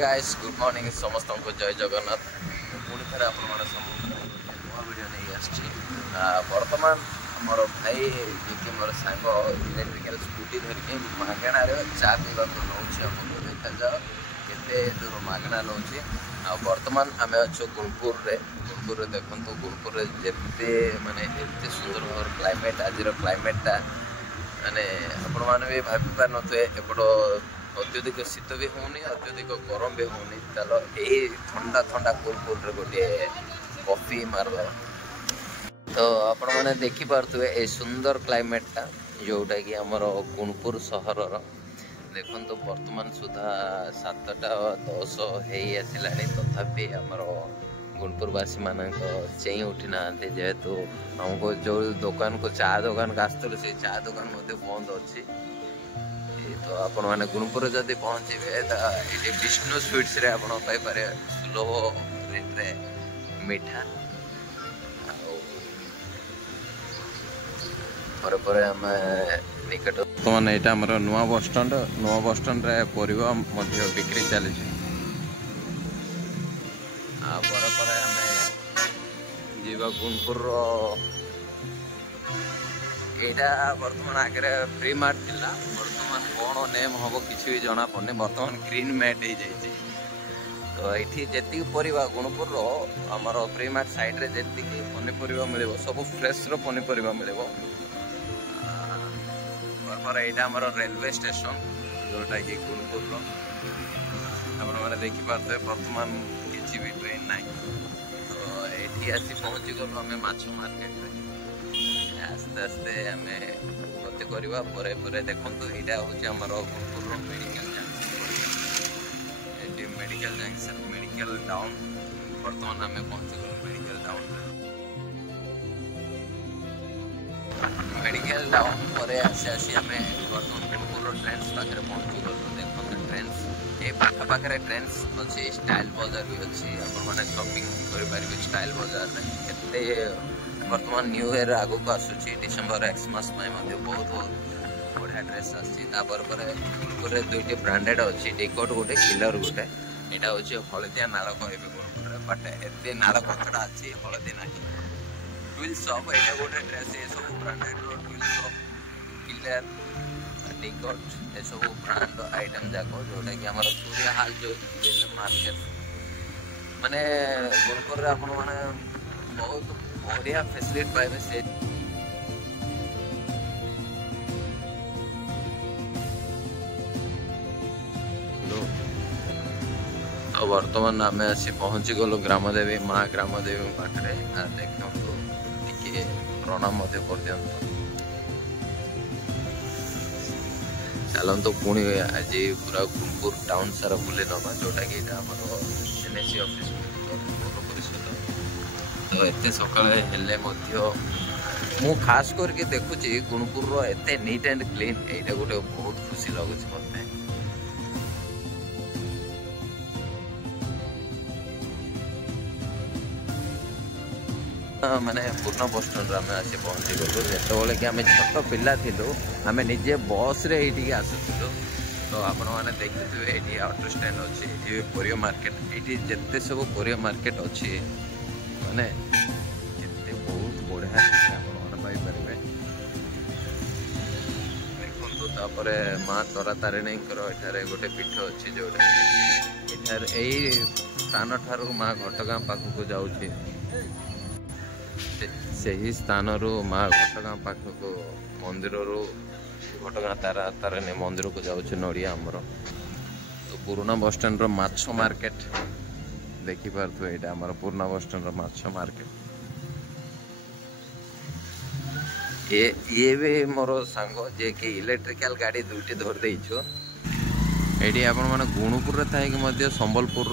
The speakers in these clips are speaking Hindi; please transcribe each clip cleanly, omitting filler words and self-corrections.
गाइस गुड मॉर्निंग समस्त को जय जगन्नाथ पुणी थे आप नुआ वीडियो नहीं बर्तमान मोर भाई जी मोर सांग इलेक्ट्रिकल स्कूटी धरिकी मागणार चा पीवा नौ देखा जाओ केते दूर मागणा नौ बर्तमान आम अच्छे गुणपुर देखो गुणपुर जिते माने एते सुंदर भाव क्लाइमेट आज क्लाइमेटा माने आपण मैंने भी भावी पार नुए एपट अत्यधिक शीत भी होनी अत्यधिक गरम भी होनी चलो यही ठंडा ठंडा कुल गोटे कॉफी मारद तो आपण मैंने देखिपे ये सुंदर क्लाइमेटा जोटा कि आमर गुणपुर सहर देखो तो वर्तमान सुधा 7:10 हो आसला तथापि आमर गुणपुरवासी मान चई उठी ना जेहेतु हमको जो दुकान को चा दुकान को आसलु से चा दुकान बंद अच्छी तो आपण मैंने गुणपुर जदि पहुँचे तो ये विष्णु स्वीट्स रे आपण पाइपर सुलभ रेट्रे मिठा पर आम निकट बर्तमान यहाँ आम नुआ बस स्टाण्ड रे परिवा बिक्री चली पर आम जीवा गुणपुर यहाँ बर्तमान आगे फ्री मार्ट थिला बर्तमान कौन नेम हम किसी भी जना पड़े बर्तमान ग्रीन मैट हो जाए तो ये जी परिवा गुणपुर आमर फ्री मार्ट साइड रे जी पनीपरिया मिल सब फ्रेश पनीपरिया मिल यहाँ आमर रेलवे स्टेशन जोटा कि गुणपुर मैंने देखिपे बर्तमान किसी भी ट्रेन ना तो ये आसी पहुँची गलु आम माछ मार्केट में आस्ते आस्ते आम गति करवा देखो यहाँ हूँ आमर Gunpur medical junction medical town बर्तमान आम पहुँची गलु मेडिकल टाउन मेडिकल टाउन पर आसी आम बर्तमान गुणपुर ट्रेन्स पाखे पहुँची गलु देखो ट्रेन्स ये पाखे ट्रेन्स अच्छी स्टाइल बाजार भी अच्छी आपने शॉपिंग करेंगे स्टाइल बाजार में बर्तमान न्यू ईयर आगु को आसूची डिसेम्बर एक्समास बहुत बहुत बढ़िया ड्रेस आसपुर दुईटी ब्रांडेड अच्छी डिकोट गोटे किलर गोटे यहाँ हूँ हलदिया नाड़ कहे गुणपुर बट एत नाड़ कचड़ा अच्छी हलदी ना ट्विल शॉप यहाँ गोटे ड्रेस ये सब ब्रांडेड ट्विल शॉप किलर डिकोट ये सब ब्रांड आइटम जाक जोटा कि आम सूर्य हाल जो मार्केट माने गुणपुर आपण मैंने बहुत बढ़िया फैसिलिटी पाइबे से तो वर्तमान आम आसी पहुँची गलु ग्रामदेवी माँ ग्रामदेवी पाखे देखो टे प्रणाम कर दिंतु चलतु पुणी आज पूरा गुणपुर टाउन सारा बुले नवा जोटा कि एनएसी ऑफिस पौर परिषद तो एत सका मु खास करके देखुची गुणपुर एत नीट एंड क्लीन यहाँ गोटे बहुत खुशी लगुच मत माने पूर्ण बस स्टाण्ड आम आसी पहुँची गलु जो कि आम छोट पिला थिलु आम निजे बस रे ये आसुलु तो आपण मैंने देखिए ये ऑटो स्टैंड अच्छी ये परिया मार्केट ये जिते सब परिया मार्केट अच्छी माने जिते बहुत बढ़िया पाइपर देखो माँ तारा तारिणी गोटे पीठ अच्छी जोटा यही स्थान ठार माँ घटगाँ पाखक जाऊँगी से ही स्थान माँ घटगाँ पाखक मंदिर घटगाँ तारा तारिणी मंदिर को जाऊँ नड़िया आमर तो पुराना बस स्टाण्ड माछ मार्केट देखिपे यहाँ आम पुराना बस स्टाण्ड माछ मार्केट ये भी मोर सांग जे कि इलेक्ट्रिकल गाड़ी दुईटी धर देछु ये आपण मैंने गुणपुर थी संबलपुर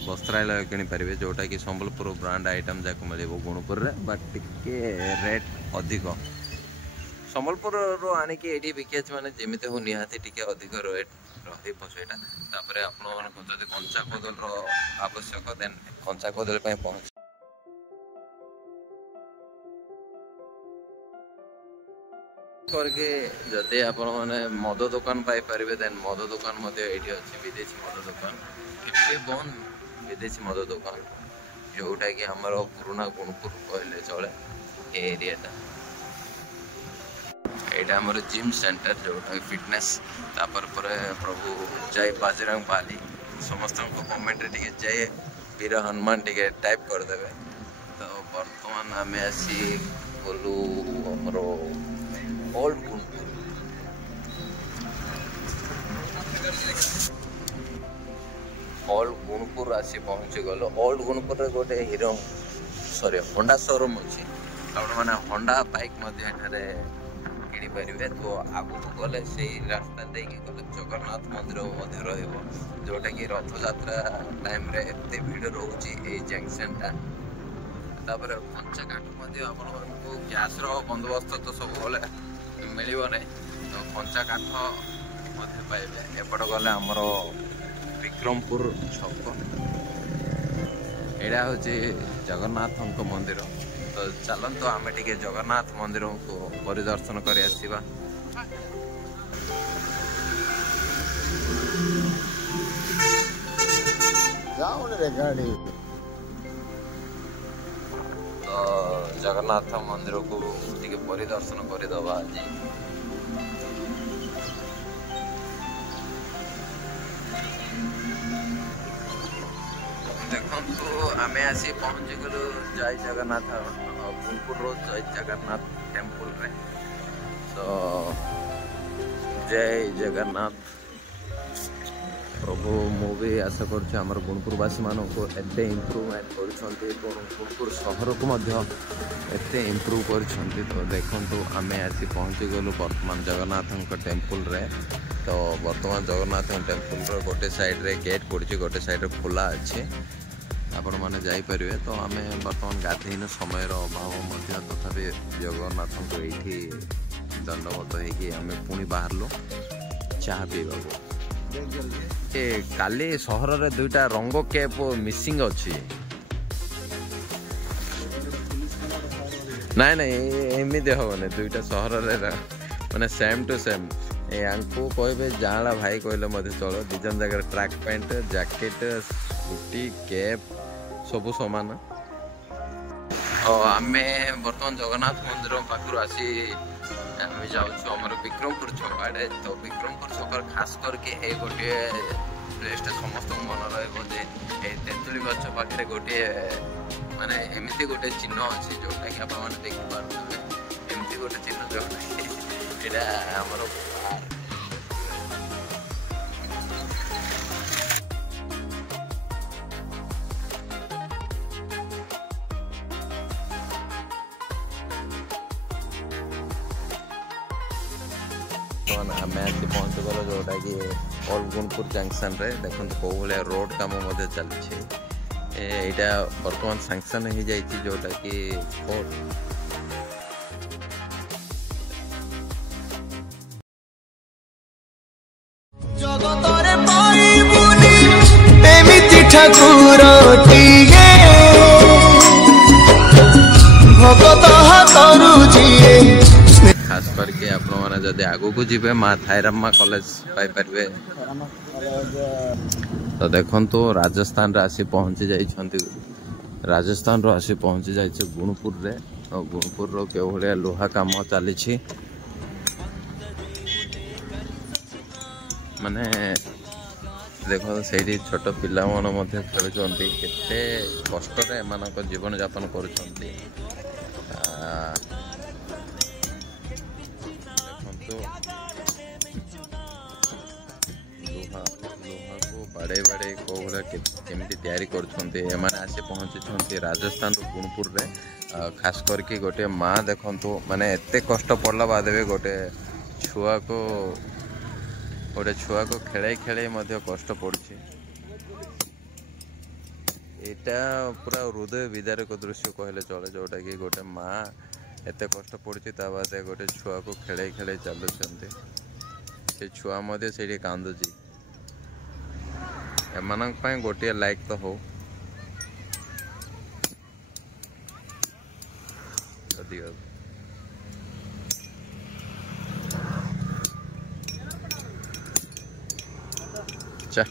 वस्त्रालय किनीपारे जोटा कि संबलपुर ब्रांड आइटम जाक मिल गुणपुर बट टिके रेट अधिक संबलपुर आणिक ये बिके मैंने जमी हो निहाती टिके अधिक रेट रहीटा जब कंचा कदल आवश्यक देन कंचा कदल पहुँच करके जदि आपण मैंने मद दुकान पाइपर देन मद दुकान ये अच्छी विदेशी मद दुकान के बंद विदेशी मद दुकान जोटा कि आमर पुराना गुणपुर कहले चले एरियाटा यहाँ आमर जिम सेंटर जोटा फिटनेस तापर प्रभु जय बाजरंग बाली समस्त कमेंट टे जय वीर हनुमान टे टाइप करदे। तो बर्तमान आम आसी गलु आमर ओल्ड गुणपुर आसी पहुँची गल। ओल्ड गुणपुर गोटे हिरो सॉरी होंडा शोरूम अच्छी मैंने होंडा बाइक किणी पारे। तो आगु गले से रास्ता देके गले जगन्नाथ मंदिर रोटा कि रथ यात्रा टाइम रे एते भीड़ रोचे ये जंक्शन टा। तापर कंचा काठ आपको गैस बंदोबस्त तो सब मिल नहीं तो कंचा काठ पाइबे। एपट गले आमर विक्रमपुर छक यहाँ हूँ जगन्नाथ मंदिर। तो चलते आम टे जगन्नाथ मंदिर को परिदर्शन कर आसिबा। तो जगन्नाथ मंदिर को टे परिदर्शन करदे आज। देखो आम आसी पहुँची गलु जय जगन्नाथ गुणपुर रोड जय जगन्नाथ टेम्पल रे। तो जय जगन्नाथ प्रभु मुझे आशा कर गुणपुरवासी मान को एते इम्प्रूवमेंट कर गुणपुर सहर को एते इम्प्रूव कर। तो देखो आम आसी पहुँची गलु वर्तमान जगन्नाथ टेम्पल रे। तो वर्तमान जगन्नाथ टेम्पल गोटे साइड रे गेट पड़ी गोटे साइड रे खोला अच्छे आपण मैंने जापर। तो आम बर्तमान गाधेन समय अभाव तथापि जगन्नाथ को ये दंडवत होमें पुणी बाहर चाह पीवा। काली सहर रे दुईटा रंग कैप मिसिंग अच्छी नाई नाई एमती हेनी दुईटा सहर रे माने सेम टू सेम। यांको कहे जाला भाई कहले चलो दिजन जगह track pant jacket scooty cap सबू सामान। और आम बर्तमान जगन्नाथ मंदिर पाखु आसी आम जामर विक्रमपुर छक आड़े। तो विक्रमपुर छक खास करके ये गोटे प्लेस समस्त मन रे तेतुली गच पाखे गोटे माने एमती गोटे चिन्ह अच्छी जोटा कि आप देखिपे एमती गोटे चिन्ह जोटा यहाँ आमर आम आसी पहुँच गल जोटा कि ओल्ड गुणपुर जंक्शन रे। देखो कौ भाया रोड काम चलती यहाँ बर्तमान सांक्शन हो जाइए जोटा कि खास करके आपने आगू को जीवे माँ थायराम्मा कॉलेज पाइपर। तो देखो तो राजस्थान रे आसी पहुँची जाइछंती राजस्थान रो आसी पहुँची जाइछे गुणपुर रे। और गुणपुर रो के भलिया लोहा काम चली माने देखो से छोट पिला खेलुंट केते कष्ट एम जीवन यापन कर। बाड़े बाड़े कौ भाया केमती तैयारी कर आसी पहुँची राजस्थान गुणपुर रे। खास करके गोटे माँ देखु माने एते कष्ट पड़ला बाद गोटे छुआ को खेले खेले कष्ट पड़ुछि। यहाँ पूरा हृदय विदारक दृश्य कहले चले जोटा कि गोटे माँ एते कष्ट पड़ुछि ता बाद गोटे छुआ को खेले खेले चलुछंती से छुआ मध्य से कांदुछि। एमानक पय गोटे लाइक तो हो चा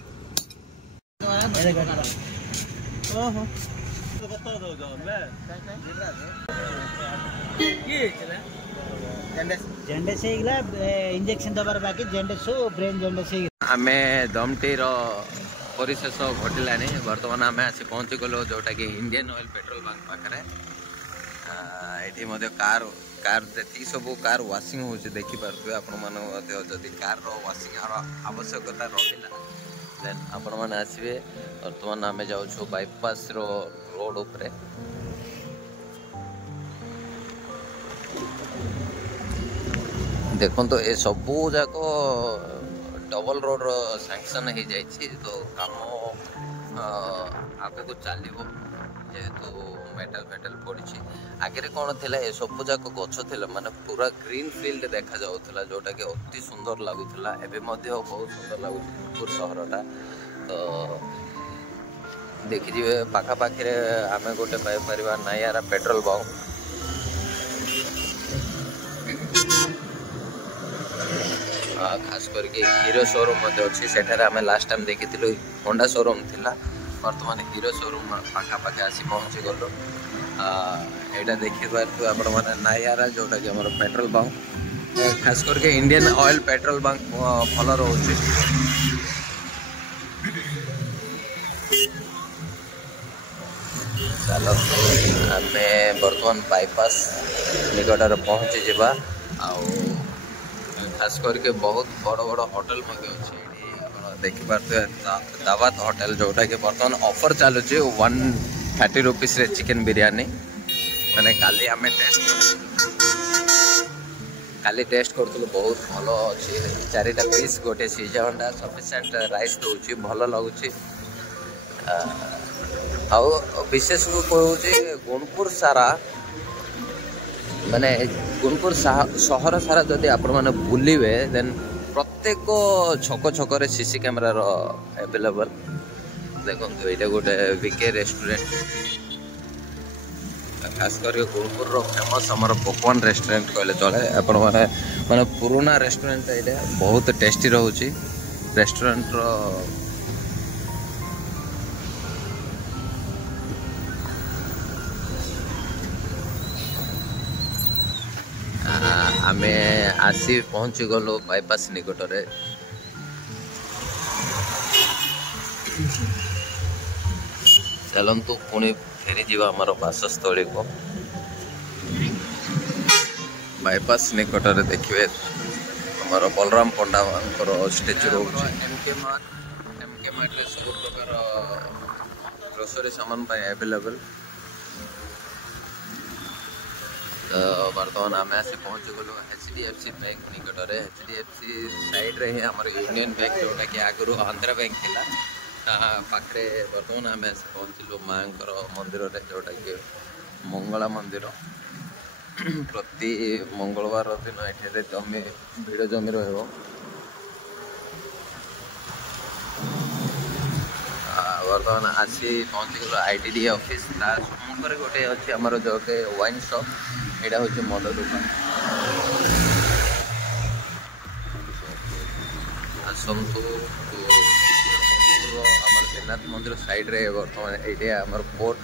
जेंडेस इंजेक्शन दबार बाकी जेंडेस ब्रेन जेंडेस आमे दमटी परिशेष घटलानी बर्तमान आम आसी पहुँची गलु जोटा कि इंडियन ऑयल पेट्रोल पंप पाखे ये कार कार जी सब कार वाशिंग हो देखिपे आपण मैंने कार वाशिंग आवश्यकता रहा देन आपण मैंने आसवे बर्तमान आम जाऊँ बाईपास रोड उपरे देखो तो ये सबू जाक डबल रोड सैंक्शन हो जाए तो काम आगे को चलो जेहेतु मेटल फेटल पड़ी आगे कौन थी ये सब जाक गछ थी माने पूरा ग्रीन फील्ड देखा जाऊला जोटा कि अति सुंदर लगुला एवं बहुत सुंदर लगुच सहरटा तो देखिए पाखापाखि आम गोटे पाइपर नायारा पेट्रोल पंप खास करके हीरो शोरूम अच्छी सेठारे आम लास्ट टाइम देखी होंडा शोरूम थिला बर्तमान हीरो शोरूम पाखापाखि आसी पहुँची गलु यहाँ देखिए आपण मैंने नायारा जोटा कि हमारे पेट्रोल पंप खास करके इंडियन ऑयल पेट्रोल पंप भल रोचे चलो आम बर्तमान बाईपास निकटर पहुँची जावा खास करके बहुत बड़ बड़ होटल देखिपे दावत होटल जोटा कि बर्तमान ऑफर चलुची 130 रुपीस रे चिकेन बिरयानी मैंने काली टेस्ट करूँ बहुत भल अच्छी 4टा पीस गोटे सिझा अंडा सफिशिएंट राइस दूसरी भल लगुच विशेष कहूँ गुणपुर सारा माने गुणपुर सहर सारा जदि आपण मैंने बुलिवे देन प्रत्येक छक छक सीसी कैमेरा अवेलेबल देखो ये गोटे विके रेस्टोरेंट खास कर गुणपुर फेमस आमर पकवान रेस्टोरेंट कहले चले आपण मैंने पुराना रेस्टोरेंट ये बहुत टेस्टी रोचे रेस्टोरेंट आमे आसी पहुँची गलु बाईपास निकटरे चलतु पुणी फेरी जीवा आमर बासस्थली को बाईपास निकटरे देखिए आमर बलराम पंडा स्टेच्यू रोचे एमके मार्ट सब प्रकार ग्रोसरी सामान अवेलेबल बर्तमान आम आसी पहुँची गलु HDFC बैंक निकटरे HDFC साइड रे आमर यूनियन बैंक जोटा कि आगु आंध्रा बैंक थिला पाखे बर्तमान आम आसी पहुँचलु माँ मंदिर जोटा कि मंगला मंदिर प्रति मंगलवार दिन ये जमी भिड़ जमी रहा बर्तमान आसी पहुँची गलु ITD ऑफिस सम्मुख गोटे अच्छी आमर जो कि वाइन शॉप यहाँ हूँ मद दुकान आसतु आम त्रिनाथ मंदिर साइड रे बर्तमान ये आमर पोर्ट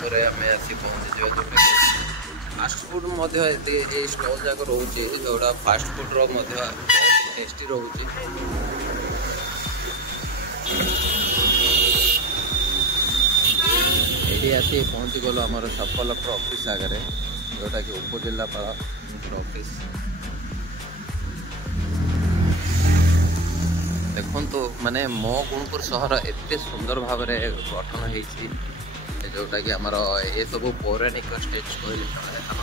पर आम आसी पहुँची जो फास्ट फुड स्टल जाक रोचे जोड़ा फास्ट फुड बहुत टेस्टी रोचे ये आसी पहुँची गलु आमर सब कलेक्टर ऑफिस आगे जोटा कि उपजिलापाल ऑफिस देखो माने मो गुणपुर सहर एत सुंदर भाव गठन हो जोटा कि आमर ये सब पौराणिक स्टेज कहले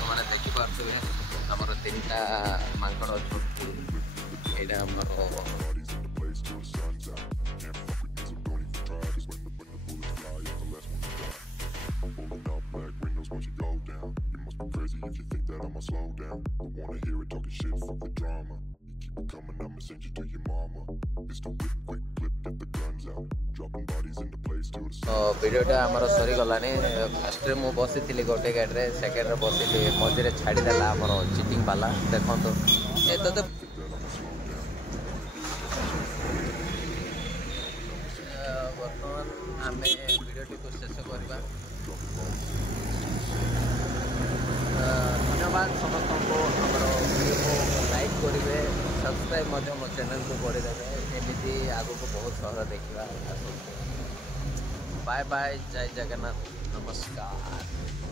मैंने देखिपे आमर 3टा मांकड़ अच्छा यहाँ आमर वीडियोटा आमर सरी गलानी फास्ट मु बसी थी गोटे गाड़ी सेकेंड बसी मझे छाड़देला आमर चिटिंग वाला देखो ये तो आम भिडियोटी को शेष करवा। धन्यवाद समस्त को वीडियो को लाइक करेंगे, सब्सक्राइब मो चैनल को करदेवे। एमती आग को बहुत सहर देखा। बाय बाय, जय जगन्नाथ, नमस्कार।